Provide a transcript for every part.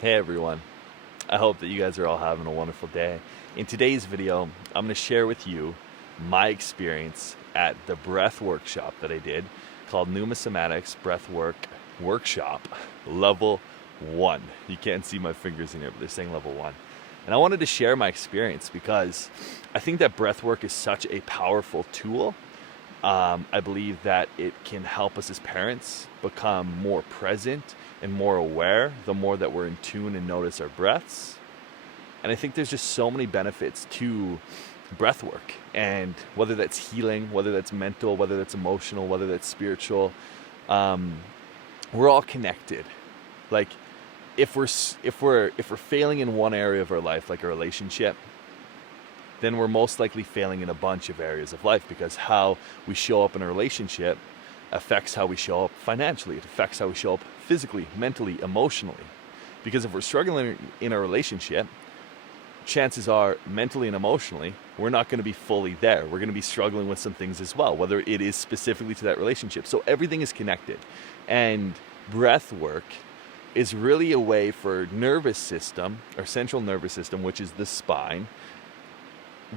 Hey everyone, I hope that you guys are all having a wonderful day. In today's video, I'm going to share with you my experience at the breath workshop that I did called Numa Somatics Breathwork Workshop Level 1. You can't see my fingers in here, but they're saying Level 1. And I wanted to share my experience because I think that breathwork is such a powerful tool. I believe that it can help us as parents become more present and more aware the more that we're in tune and notice our breaths. And I think there's just so many benefits to breath work, and whether that's healing, whether that's mental, whether that's emotional, whether that's spiritual, we're all connected. Like if we're failing in one area of our life, like a relationship, then we're most likely failing in a bunch of areas of life, because how we show up in a relationship affects how we show up financially. It affects how we show up physically, mentally, emotionally. Because if we're struggling in a relationship, chances are mentally and emotionally, we're not going to be fully there. We're going to be struggling with some things as well, whether it is specifically to that relationship. So everything is connected. And breath work is really a way for nervous system, or central nervous system, which is the spine,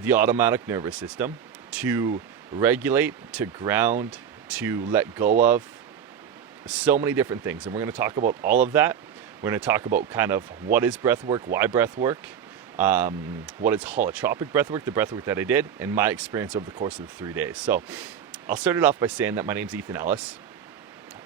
the automatic nervous system, to regulate, to ground, to let go of so many different things. And we're going to talk about all of that. We're going to talk about kind of what is breath work, why breath work, what is holotropic breathwork, the breathwork that I did, and my experience over the course of the 3 days. So I'll start it off by saying that my name's Ethan Ellis.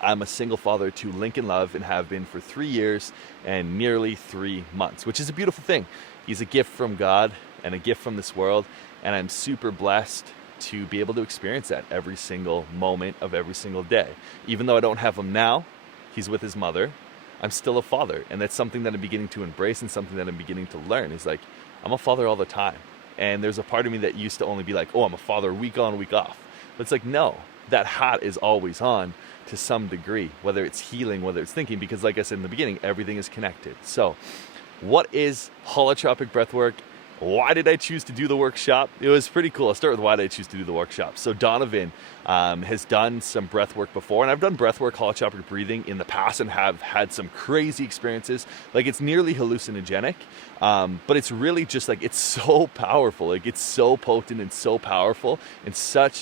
I'm a single father to Lincoln Love and have been for 3 years and nearly 3 months, which is a beautiful thing. He's a gift from God and a gift from this world, and I'm super blessed to be able to experience that every single moment of every single day. Even though I don't have him now, he's with his mother, I'm still a father, and that's something that I'm beginning to embrace and something that I'm beginning to learn. Is like, I'm a father all the time. And there's a part of me that used to only be like, oh, I'm a father week on, week off. But it's like, no, that hat is always on to some degree, whether it's healing, whether it's thinking, because like I said in the beginning, everything is connected. So what is holotropic breathwork? Why did I choose to do the workshop? It was pretty cool. I'll start with why did I choose to do the workshop. So Donovan has done some breath work before, and I've done breath work, holotropic breathing in the past, and have had some crazy experiences. Like, it's nearly hallucinogenic, but it's really just like, it's so powerful. Like, it's so potent and so powerful, and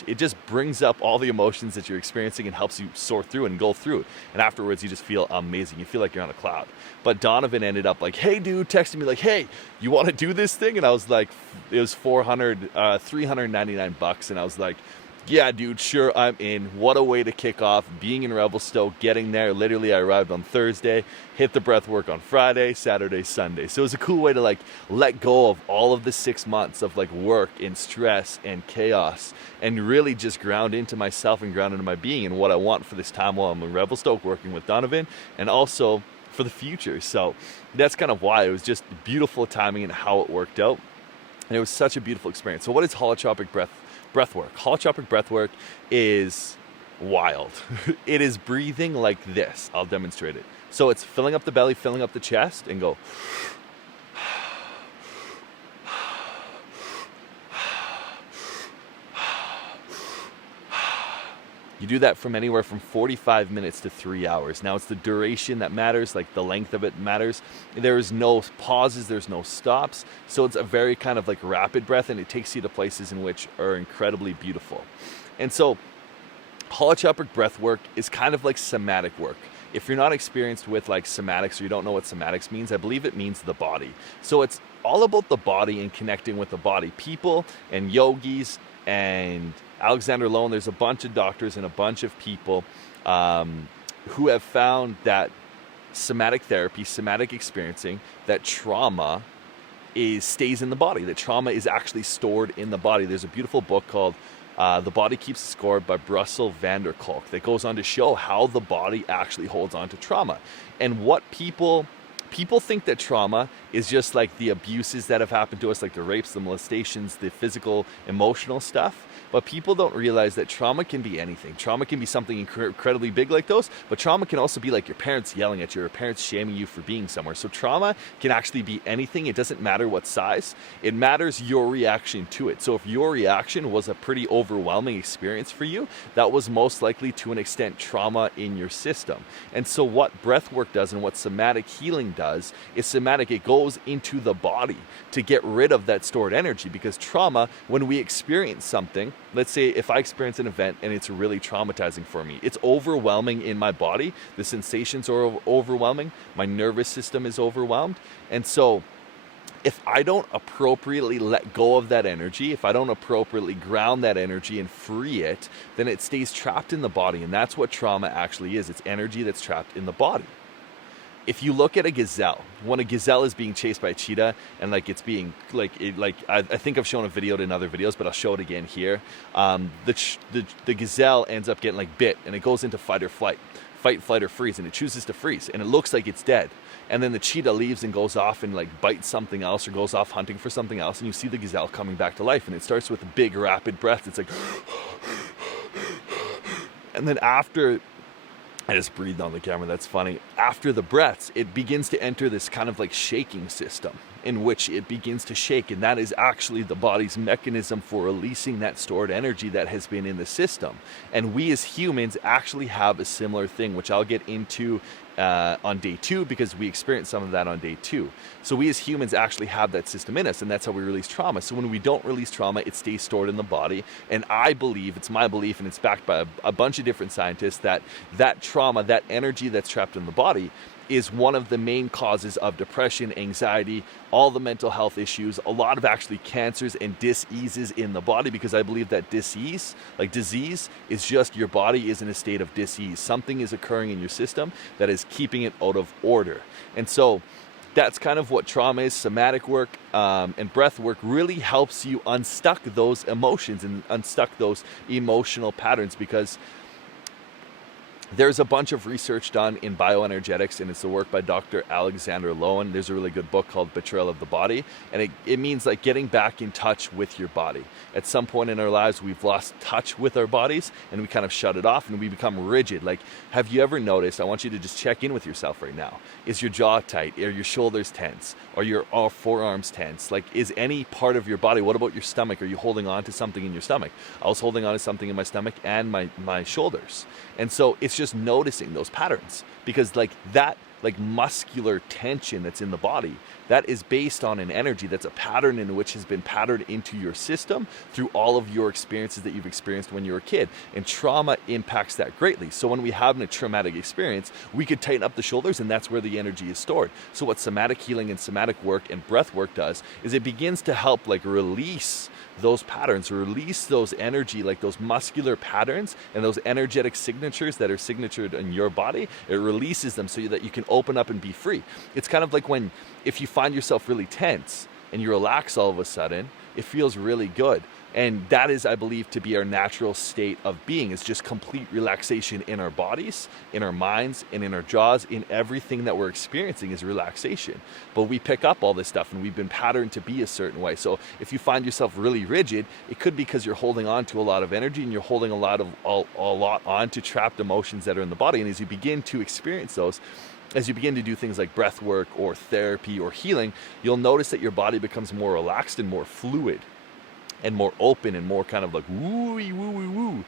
it just brings up all the emotions that you're experiencing and helps you sort through and go through it. And afterwards, you just feel amazing. You feel like you're on a cloud. But Donovan ended up like, hey dude, texting me like, hey, you want to do this thing? And I was like, it was $399, and I was like, yeah dude, sure, I'm in. What a way to kick off being in Revelstoke, getting there. Literally, I arrived on Thursday, hit the breath work on Friday, Saturday, Sunday. So it was a cool way to like let go of all of the 6 months of like work and stress and chaos, and really just ground into myself and ground into my being and what I want for this time while I'm in Revelstoke working with Donovan, and also for the future. So that's kind of why. It was just beautiful timing and how it worked out, and it was such a beautiful experience. So what is holotropic breathwork? Holotropic breathwork is wild. It is breathing like this. I'll demonstrate it. So it's filling up the belly, filling up the chest, and go. You do that from anywhere from 45 minutes to 3 hours. Now, it's the duration that matters, like the length of it matters. There's no pauses, there's no stops. So it's a very kind of like rapid breath, and it takes you to places in which are incredibly beautiful. And so holotropic breath work is kind of like somatic work. If you're not experienced with like somatics, or you don't know what somatics means, I believe it means the body. So it's all about the body and connecting with the body. People and yogis and Alexander Lowen, there's a bunch of doctors and a bunch of people who have found that somatic therapy, somatic experiencing, that trauma stays in the body, that trauma is actually stored in the body. There's a beautiful book called The Body Keeps Score by Brussel van der Kolk that goes on to show how the body actually holds on to trauma. And what people think that trauma is just like the abuses that have happened to us, like the rapes, the molestations, the physical, emotional stuff. But people don't realize that trauma can be anything. Trauma can be something incredibly big like those, but trauma can also be like your parents yelling at you, or parents shaming you for being somewhere. So trauma can actually be anything. It doesn't matter what size. It matters your reaction to it. So if your reaction was a pretty overwhelming experience for you, that was most likely to an extent trauma in your system. And so what breath work does and what somatic healing does is somatic. It goes into the body to get rid of that stored energy, because trauma, when we experience something, let's say if I experience an event and it's really traumatizing for me, it's overwhelming in my body. The sensations are overwhelming. My nervous system is overwhelmed. And so if I don't appropriately let go of that energy, if I don't appropriately ground that energy and free it, then it stays trapped in the body. And that's what trauma actually is. It's energy that's trapped in the body. If you look at a gazelle, when a gazelle is being chased by a cheetah, and like it's being I think I've shown a video in other videos, but I'll show it again here. The gazelle ends up getting like bit, and it goes into fight or flight, flight or freeze, and it chooses to freeze, and it looks like it's dead. And then the cheetah leaves and goes off and like bites something else, or goes off hunting for something else, and you see the gazelle coming back to life, and it starts with a big rapid breath. It's like, and then after, I just breathed on the camera, that's funny. After the breaths, it begins to enter this kind of like shaking system in which it begins to shake. And that is actually the body's mechanism for releasing that stored energy that has been in the system. And we as humans actually have a similar thing, which I'll get into on day 2, because we experienced some of that on day 2. So we as humans actually have that system in us, and that's how we release trauma. So when we don't release trauma, it stays stored in the body. And I believe, it's my belief, and it's backed by a bunch of different scientists, that that trauma, that energy that's trapped in the body, is one of the main causes of depression, anxiety, all the mental health issues, a lot of actually cancers and diseases in the body, because I believe that disease is just your body is in a state of disease. Something is occurring in your system that is keeping it out of order. And so that's kind of what trauma is. Somatic work and breath work really helps you unstuck those emotions and unstuck those emotional patterns, because there's a bunch of research done in bioenergetics, and it's the work by Dr. Alexander Lowen. There's a really good book called Betrayal of the Body, and it means like getting back in touch with your body. At some point in our lives, we've lost touch with our bodies, and we kind of shut it off, and we become rigid. Like, have you ever noticed, I want you to just check in with yourself right now. Is your jaw tight? Are your shoulders tense? Are your forearms tense? Like, is any part of your body, what about your stomach? Are you holding on to something in your stomach? I was holding on to something in my stomach and my shoulders. And so it's just noticing those patterns, because like that, like muscular tension that's in the body, that is based on an energy that's a pattern in which has been patterned into your system through all of your experiences that you've experienced when you were a kid. And trauma impacts that greatly. So when we have a traumatic experience, we could tighten up the shoulders, and that's where the energy is stored. So what somatic healing and somatic work and breath work does is it begins to help like release those patterns, release those energy, like those muscular patterns and those energetic signatures that are signatured in your body. It releases them so that you can open up and be free. It's kind of like if you find yourself really tense and you relax all of a sudden, it feels really good. And that is, I believe, to be our natural state of being, is just complete relaxation in our bodies, in our minds, and in our jaws. In everything that we're experiencing is relaxation. But we pick up all this stuff, and we've been patterned to be a certain way. So if you find yourself really rigid, it could be because you're holding on to a lot of energy, and you're holding a lot on to trapped emotions that are in the body. And as you begin to experience those, as you begin to do things like breath work or therapy or healing, you'll notice that your body becomes more relaxed and more fluid and more open and more kind of like woo-wee, woo-wee, woo.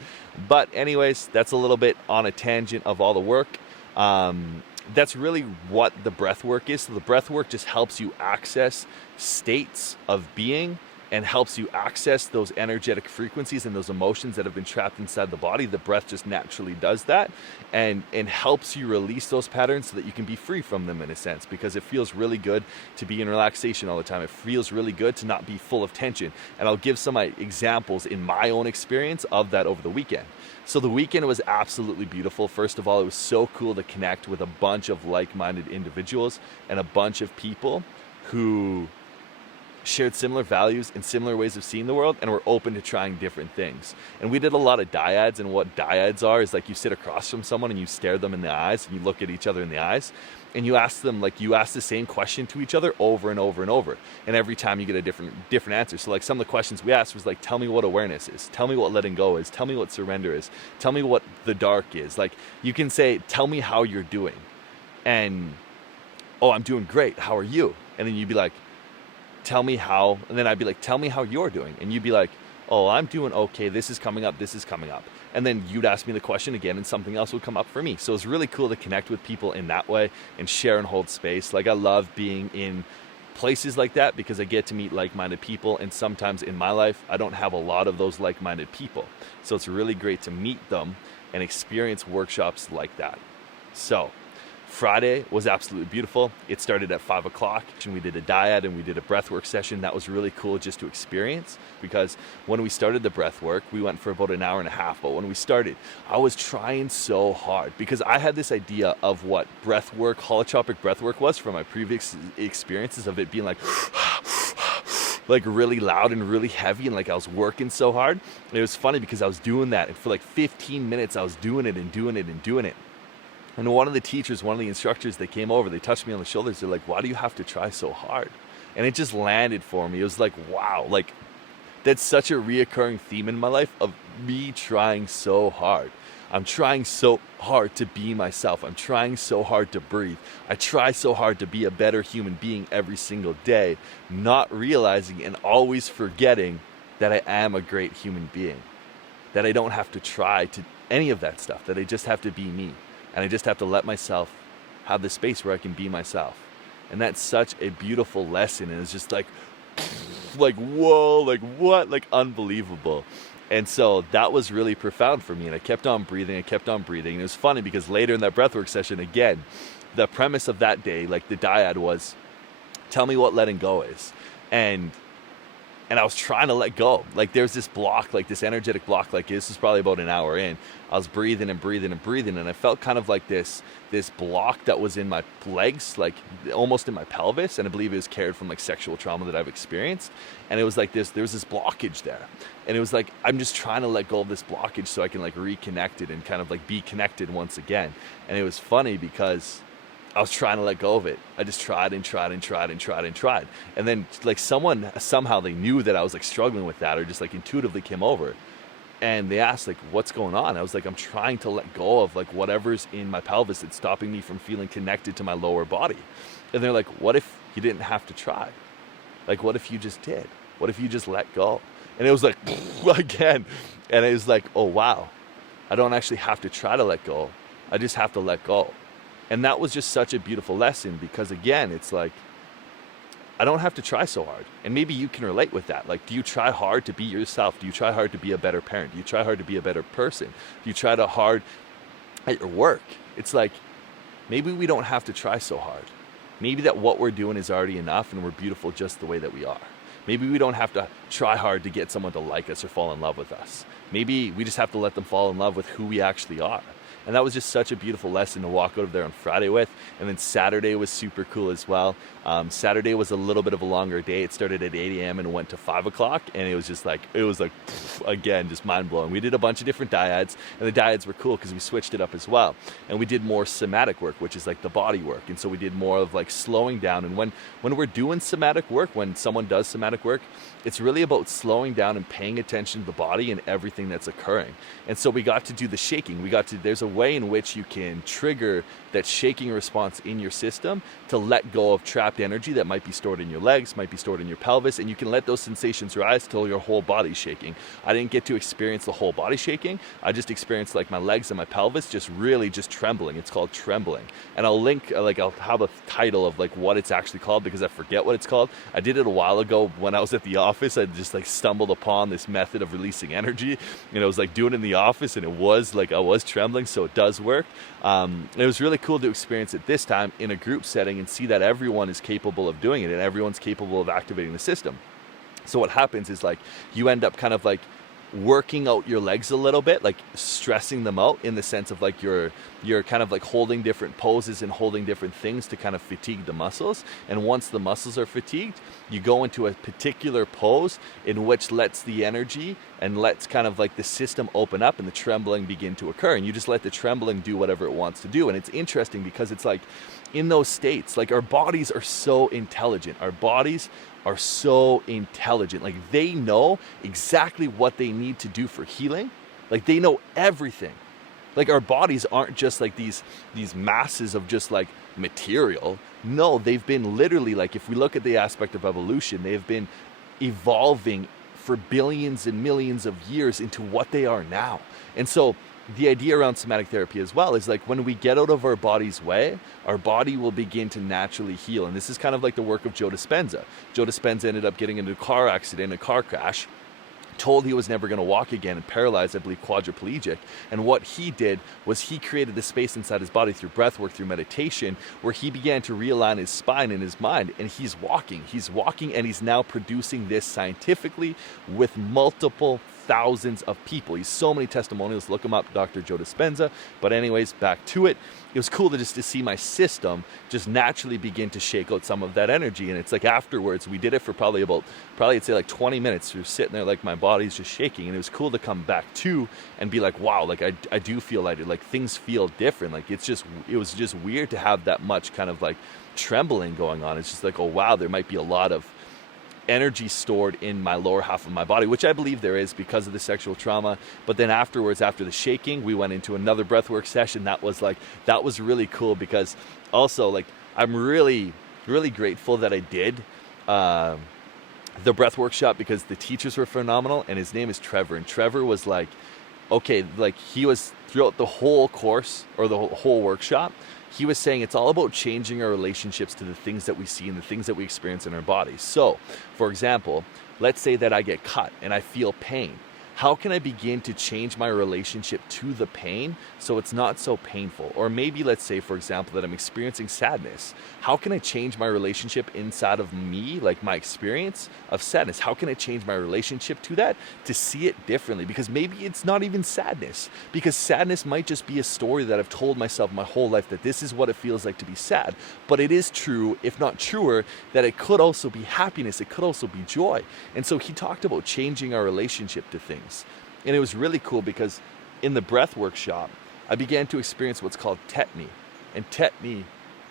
But anyways, that's a little bit on a tangent of all the work. That's really what the breath work is. So the breath work just helps you access states of being and helps you access those energetic frequencies and those emotions that have been trapped inside the body. The breath just naturally does that and helps you release those patterns so that you can be free from them, in a sense, because it feels really good to be in relaxation all the time. It feels really good to not be full of tension. And I'll give some examples in my own experience of that over the weekend. So the weekend was absolutely beautiful. First of all, it was so cool to connect with a bunch of like-minded individuals and a bunch of people who shared similar values and similar ways of seeing the world, and were open to trying different things. And we did a lot of dyads, and what dyads are is like you sit across from someone and you stare them in the eyes and you look at each other in the eyes and you ask them, like, you ask the same question to each other over and over and over, and every time you get a different answer. So like some of the questions we asked was like, tell me what awareness is, tell me what letting go is, tell me what surrender is, tell me what the dark is. Like you can say, tell me how you're doing, and oh, I'm doing great, how are you? And then you'd be like, tell me how, and then I'd be like, tell me how you're doing. And you'd be like, oh, I'm doing okay, this is coming up, this is coming up. And then you'd ask me the question again and something else would come up for me. So it's really cool to connect with people in that way and share and hold space. Like I love being in places like that because I get to meet like-minded people, and sometimes in my life, I don't have a lot of those like-minded people. So it's really great to meet them and experience workshops like that. So Friday was absolutely beautiful. It started at 5 o'clock and we did a dyad and we did a breathwork session. That was really cool just to experience, because when we started the breathwork, we went for about an hour and a half. But when we started, I was trying so hard because I had this idea of what breathwork, holotropic breathwork was from my previous experiences of it being like, like really loud and really heavy, and like I was working so hard. And it was funny because I was doing that, and for like 15 minutes I was doing it and doing it and doing it. And one of the teachers, one of the instructors, they came over, they touched me on the shoulders. They're like, why do you have to try so hard? And it just landed for me. It was like, wow, like that's such a reoccurring theme in my life of me trying so hard. I'm trying so hard to be myself. I'm trying so hard to breathe. I try so hard to be a better human being every single day, not realizing and always forgetting that I am a great human being, that I don't have to try to any of that stuff, that I just have to be me. And I just have to let myself have the space where I can be myself. And that's such a beautiful lesson. And it's just like whoa, like what, like unbelievable. And so that was really profound for me. And I kept on breathing. And it was funny because later in that breathwork session, again, the premise of that day, like the dyad was, tell me what letting go is. And I was trying to let go. Like there's this block, like this energetic block, like this was probably about an hour in. I was breathing and breathing and breathing, and I felt kind of like this block that was in my legs, like almost in my pelvis, and I believe it was carried from like sexual trauma that I've experienced. And it was like there was this blockage there. And it was like, I'm just trying to let go of this blockage so I can like reconnect it and kind of like be connected once again. And it was funny because I was trying to let go of it. I just tried and tried and tried and tried and tried. And then like somehow they knew that I was like struggling with that, or just like intuitively came over. And they asked like, what's going on? I was like, I'm trying to let go of like whatever's in my pelvis that's stopping me from feeling connected to my lower body. And they're like, what if you didn't have to try? Like, what if you just did? What if you just let go? And it was like, again. And it was like, oh wow, I don't actually have to try to let go. I just have to let go. And that was just such a beautiful lesson, because again, it's like, I don't have to try so hard. And maybe you can relate with that. Like, do you try hard to be yourself? Do you try hard to be a better parent? Do you try hard to be a better person? Do you try hard at your work? It's like, maybe we don't have to try so hard. Maybe that what we're doing is already enough and we're beautiful just the way that we are. Maybe we don't have to try hard to get someone to like us or fall in love with us. Maybe we just have to let them fall in love with who we actually are. And that was just such a beautiful lesson to walk out of there on Friday with. And then Saturday was super cool as well. Saturday was a little bit of a longer day. It started at 8 a.m. and went to 5 o'clock. And it was just like, again, just mind blowing. We did a bunch of different dyads, and the dyads were cool because we switched it up as well. And we did more somatic work, which is like the body work. And so we did more of like slowing down. And when we're doing somatic work, when someone does somatic work, it's really about slowing down and paying attention to the body and everything that's occurring. And so we got to do the shaking. There's a way in which you can trigger that shaking response in your system to let go of trapped energy that might be stored in your legs, might be stored in your pelvis, and you can let those sensations rise till your whole body's shaking. I didn't get to experience the whole body shaking. I just experienced like my legs and my pelvis just really just trembling. It's called trembling. And I'll link, I'll have a title of like what it's actually called, because I forget what it's called. I did it a while ago when I was at the office. I just like stumbled upon this method of releasing energy, and I was like doing it in the office, and it was like I was trembling, so it does work. It was really cool to experience it this time in a group setting and see that everyone is capable of doing it and everyone's capable of activating the system. So what happens is like you end up kind of like working out your legs a little bit, like stressing them out in the sense of like you're you're kind of like holding different poses and holding different things to kind of fatigue the muscles. And once the muscles are fatigued, you go into a particular pose in which lets the energy and lets kind of like the system open up and the trembling begin to occur. And you just let the trembling do whatever it wants to do. And it's interesting because it's like in those states, like our bodies are so intelligent. Our bodies are so intelligent. Like they know exactly what they need to do for healing. Like they know everything. Like our bodies aren't just like these masses of just like material. No, they've been literally, like if we look at the aspect of evolution, they've been evolving for billions and millions of years into what they are now. And so the idea around somatic therapy as well is like when we get out of our body's way, our body will begin to naturally heal. And this is kind of like the work of Joe Dispenza. Joe Dispenza ended up getting into a car accident, a car crash, told he was never going to walk again and paralyzed, I believe quadriplegic. And what he did was he created the space inside his body through breath work, through meditation, where he began to realign his spine and his mind. And he's walking and he's now producing this scientifically with multiple thousands of people. He's so many testimonials. Look him up, Dr. Joe Dispenza. But anyways, back to it. It was cool to just to see my system just naturally begin to shake out some of that energy. And it's like afterwards, we did it for probably I'd say like 20 minutes. We were sitting there like my body's just shaking. And it was cool to come back to and be like, wow, like I do feel lighter. Like things feel different. Like it was just weird to have that much kind of like trembling going on. It's just like, oh wow, there might be a lot of energy stored in my lower half of my body, which I believe there is because of the sexual trauma. But then afterwards, after the shaking, we went into another breathwork session. That was really cool because also like I'm really, really grateful that I did the breath workshop because the teachers were phenomenal. And his name is Trevor. And Trevor was like, okay, like he was throughout the whole course or the whole workshop, he was saying it's all about changing our relationships to the things that we see and the things that we experience in our bodies. So, for example, let's say that I get cut and I feel pain. How can I begin to change my relationship to the pain so it's not so painful? Or maybe let's say, for example, that I'm experiencing sadness. How can I change my relationship inside of me, like my experience of sadness? How can I change my relationship to that to see it differently? Because maybe it's not even sadness. Because sadness might just be a story that I've told myself my whole life that this is what it feels like to be sad. But it is true, if not truer, that it could also be happiness. It could also be joy. And so he talked about changing our relationship to things. And it was really cool because in the breath workshop, I began to experience what's called tetany. And tetany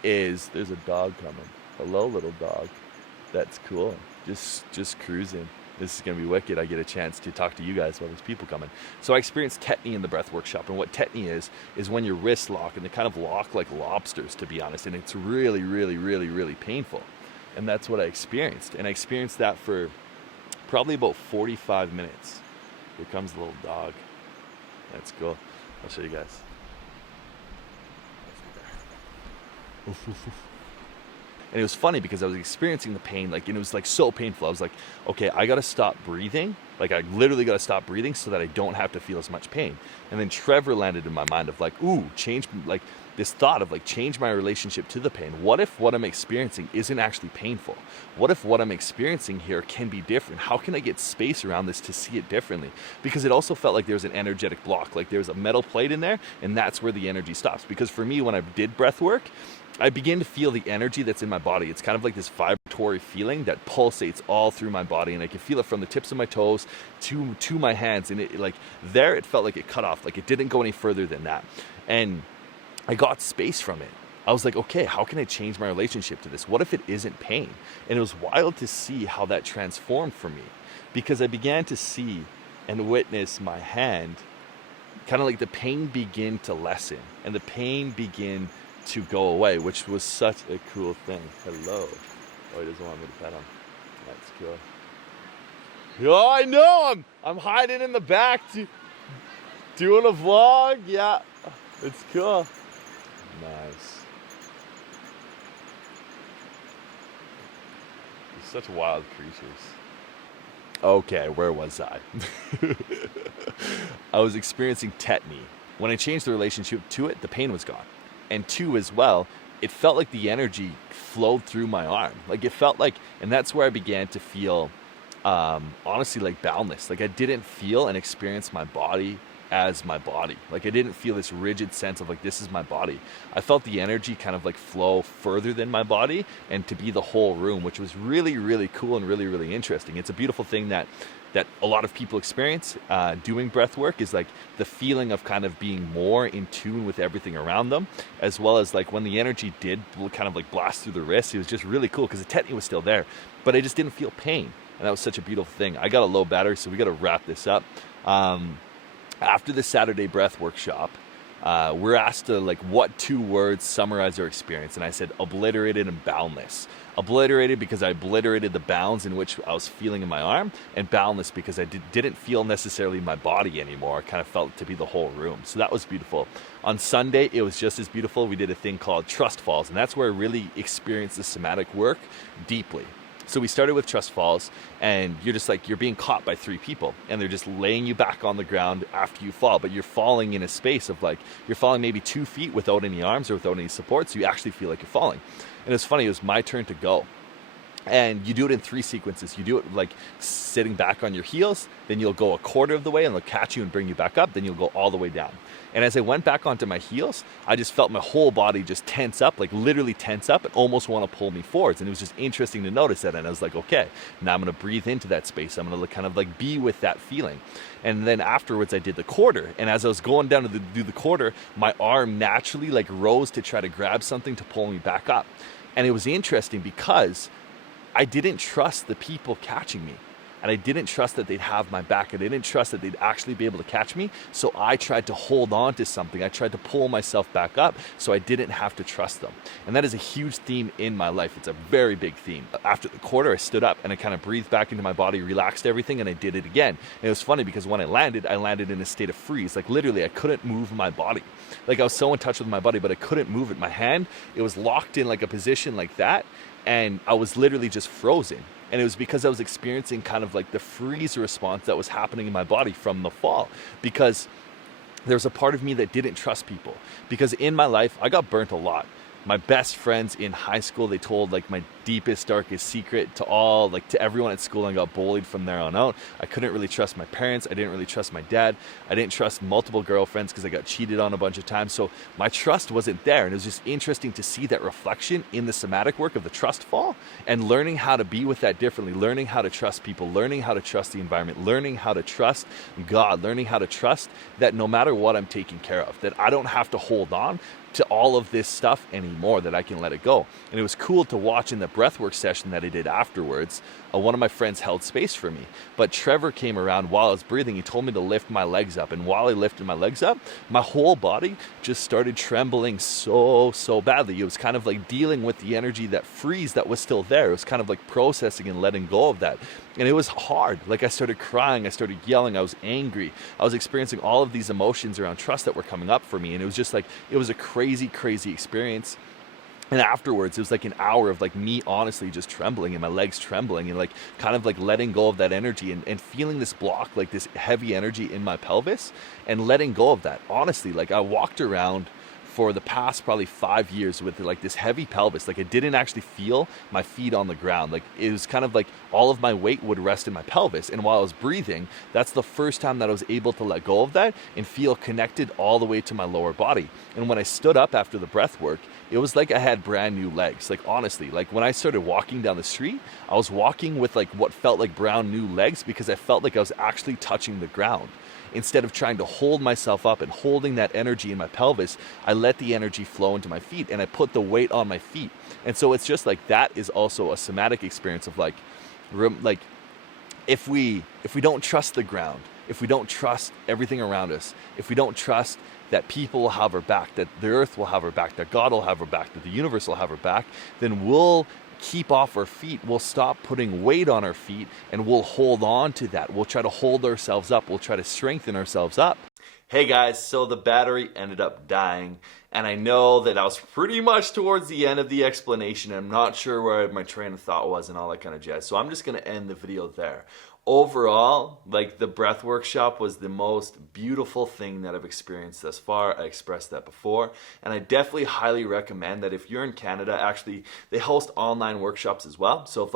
is, there's a dog coming. Hello, little dog. That's cool. Just cruising. This is going to be wicked. I get a chance to talk to you guys while there's people coming. So I experienced tetany in the breath workshop. And what tetany is when your wrists lock, and they kind of lock like lobsters, to be honest. And it's really, really, really, really painful. And that's what I experienced. And I experienced that for probably about 45 minutes. Here comes the little dog. That's cool. I'll show you guys. And it was funny because I was experiencing the pain, like, and it was like so painful. I was like, okay, I gotta stop breathing. Like I literally gotta stop breathing so that I don't have to feel as much pain. And then Trevor landed in my mind of like, ooh, change, like this thought of like change my relationship to the pain. What if what I'm experiencing isn't actually painful? What if what I'm experiencing here can be different? How can I get space around this to see it differently? Because it also felt like there was an energetic block, like there's a metal plate in there, and that's where the energy stops. Because for me, when I did breath work, I began to feel the energy that's in my body. It's kind of like this vibratory feeling that pulsates all through my body, and I can feel it from the tips of my toes to my hands. And it like there, it felt like it cut off, like it didn't go any further than that. And I got space from it. I was like, okay, how can I change my relationship to this? What if it isn't pain? And it was wild to see how that transformed for me, because I began to see and witness my hand, kind of like the pain begin to lessen and the pain begin to go away, which was such a cool thing. Hello. Oh, he doesn't want me to pet him. That's cool. Oh, I know. I'm hiding in the back doing a vlog. Yeah, it's cool. Nice. They're such wild creatures. Okay, where was I? I was experiencing tetany. When I changed the relationship to it, the pain was gone. And two, as well, it felt like the energy flowed through my arm. Like it felt like, and that's where I began to feel, honestly, like boundless. Like I didn't feel and experience my body as my body. Like I didn't feel this rigid sense of like, this is my body. I felt the energy kind of like flow further than my body and to be the whole room, which was really, really cool and really, really interesting. It's a beautiful thing that a lot of people experience doing breath work, is like the feeling of kind of being more in tune with everything around them, as well as like when the energy did kind of like blast through the wrist, it was just really cool because the tetany was still there, but I just didn't feel pain. And that was such a beautiful thing. I got a low battery, so we got to wrap this up. After the Saturday breath workshop, we're asked to like, what 2 words summarize our experience? And I said obliterated and boundless. Obliterated because I obliterated the bounds in which I was feeling in my arm, and boundless because I didn't feel necessarily my body anymore. I kind of felt it to be the whole room. So that was beautiful. On Sunday, it was just as beautiful. We did a thing called trust falls, and that's where I really experienced the somatic work deeply. So we started with trust falls, and you're just like, you're being caught by 3 people and they're just laying you back on the ground after you fall, but you're falling in a space of like, you're falling maybe 2 feet without any arms or without any support. So you actually feel like you're falling. And it's funny, it was my turn to go. And you do it in 3 sequences. You do it like sitting back on your heels, then you'll go a quarter of the way and they'll catch you and bring you back up, then you'll go all the way down. And as I went back onto my heels, I just felt my whole body just tense up, like literally tense up and almost want to pull me forwards. And it was just interesting to notice that. And I was like, okay, now I'm going to breathe into that space. I'm going to kind of like be with that feeling. And then afterwards I did the quarter. And as I was going down to do the quarter, my arm naturally like rose to try to grab something to pull me back up. And it was interesting because I didn't trust the people catching me. And I didn't trust that they'd have my back. I didn't trust that they'd actually be able to catch me. So I tried to hold on to something. I tried to pull myself back up so I didn't have to trust them. And that is a huge theme in my life. It's a very big theme. After the quarter, I stood up and I kind of breathed back into my body, relaxed everything, and I did it again. And it was funny because when I landed in a state of freeze. Like literally, I couldn't move my body. Like I was so in touch with my body, but I couldn't move it. My hand, it was locked in like a position like that. And I was literally just frozen. And it was because I was experiencing kind of like the freeze response that was happening in my body from the fall. Because there's a part of me that didn't trust people. Because in my life, I got burnt a lot. My best friends in high school, they told like my deepest, darkest secret to everyone at school, and I got bullied from there on out. I couldn't really trust my parents. I didn't really trust my dad. I didn't trust multiple girlfriends because I got cheated on a bunch of times. So my trust wasn't there. And it was just interesting to see that reflection in the somatic work of the trust fall, and learning how to be with that differently, learning how to trust people, learning how to trust the environment, learning how to trust God, learning how to trust that no matter what, I'm taken care of, that I don't have to hold on to all of this stuff anymore, that I can let it go. And it was cool to watch in the breathwork session that I did afterwards. One of my friends held space for me, but Trevor came around while I was breathing. He told me to lift my legs up, and while I lifted my legs up, my whole body just started trembling so badly. It was kind of like dealing with the energy, that freeze that was still there. It was kind of like processing and letting go of that. And it was hard. Like I started crying, I started yelling, I was angry. I was experiencing all of these emotions around trust that were coming up for me. And it was just like, it was a crazy experience. And afterwards, it was like an hour of like me honestly just trembling and my legs trembling and like kind of like letting go of that energy and feeling this block, like this heavy energy in my pelvis, and letting go of that. Honestly, like I walked around for the past probably 5 years with like this heavy pelvis. Like I didn't actually feel my feet on the ground. Like it was kind of like all of my weight would rest in my pelvis. And while I was breathing, that's the first time that I was able to let go of that and feel connected all the way to my lower body. And when I stood up after the breath work, it was like I had brand new legs. Like honestly, like when I started walking down the street, I was walking with like what felt like brand new legs because I felt like I was actually touching the ground. Instead of trying to hold myself up and holding that energy in my pelvis, I let the energy flow into my feet and I put the weight on my feet. And so it's just like that is also a somatic experience of like if we don't trust the ground, if we don't trust everything around us, if we don't trust that people will have our back, that the earth will have our back, that God will have our back, that the universe will have our back, then we'll keep off our feet. We'll stop putting weight on our feet and we'll hold on to that. We'll try to hold ourselves up. We'll try to strengthen ourselves up. Hey guys, so the battery ended up dying And I know that I was pretty much towards the end of the explanation. I'm not sure where my train of thought was and all that kind of jazz. So I'm just going to end the video there. Overall, like, the breath workshop was the most beautiful thing that I've experienced thus far. I expressed that before, and I definitely highly recommend that if you're in Canada, actually they host online workshops as well. So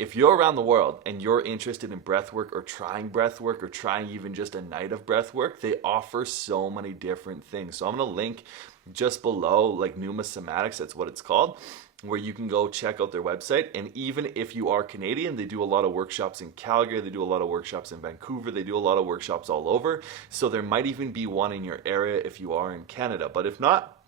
if you're around the world and you're interested in breath work or trying even just a night of breath work, they offer so many different things. So I'm going to link just below, like, Numa Somatics, that's what it's called, where you can go check out their website. And even if you are Canadian, they do a lot of workshops in Calgary, they do a lot of workshops in Vancouver, they do a lot of workshops all over. So there might even be one in your area if you are in Canada. But if not,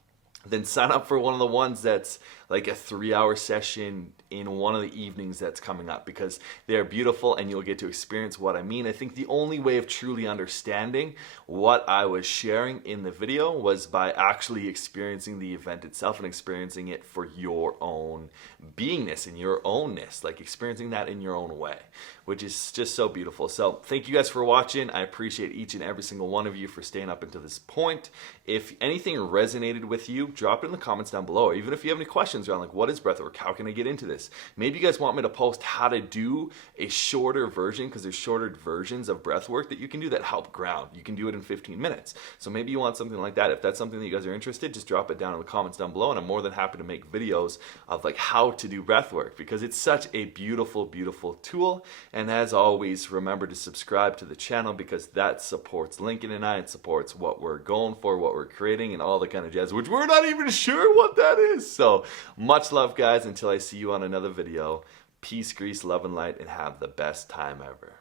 then sign up for one of the ones that's like a 3-hour session in one of the evenings that's coming up, because they're beautiful and you'll get to experience what I mean. I think the only way of truly understanding what I was sharing in the video was by actually experiencing the event itself and experiencing it for your own beingness and your ownness, like experiencing that in your own way, which is just so beautiful. So thank you guys for watching. I appreciate each and every single one of you for staying up until this point. If anything resonated with you, drop it in the comments down below. Or even if you have any questions around, like, what is breathwork? How can I get into this? Maybe you guys want me to post how to do a shorter version, because there's shorter versions of breathwork that you can do that help ground. You can do it in 15 minutes. So maybe you want something like that. If that's something that you guys are interested, just drop it down in the comments down below, and I'm more than happy to make videos of like how to do breathwork, because it's such a beautiful, beautiful tool. And as always, remember to subscribe to the channel, because that supports Lincoln and I, and supports what we're going for, what we're creating, and all the kind of jazz, which we're not even sure what that is. So much love, guys, until I see you on another video. Peace, grease, love, and light, and have the best time ever.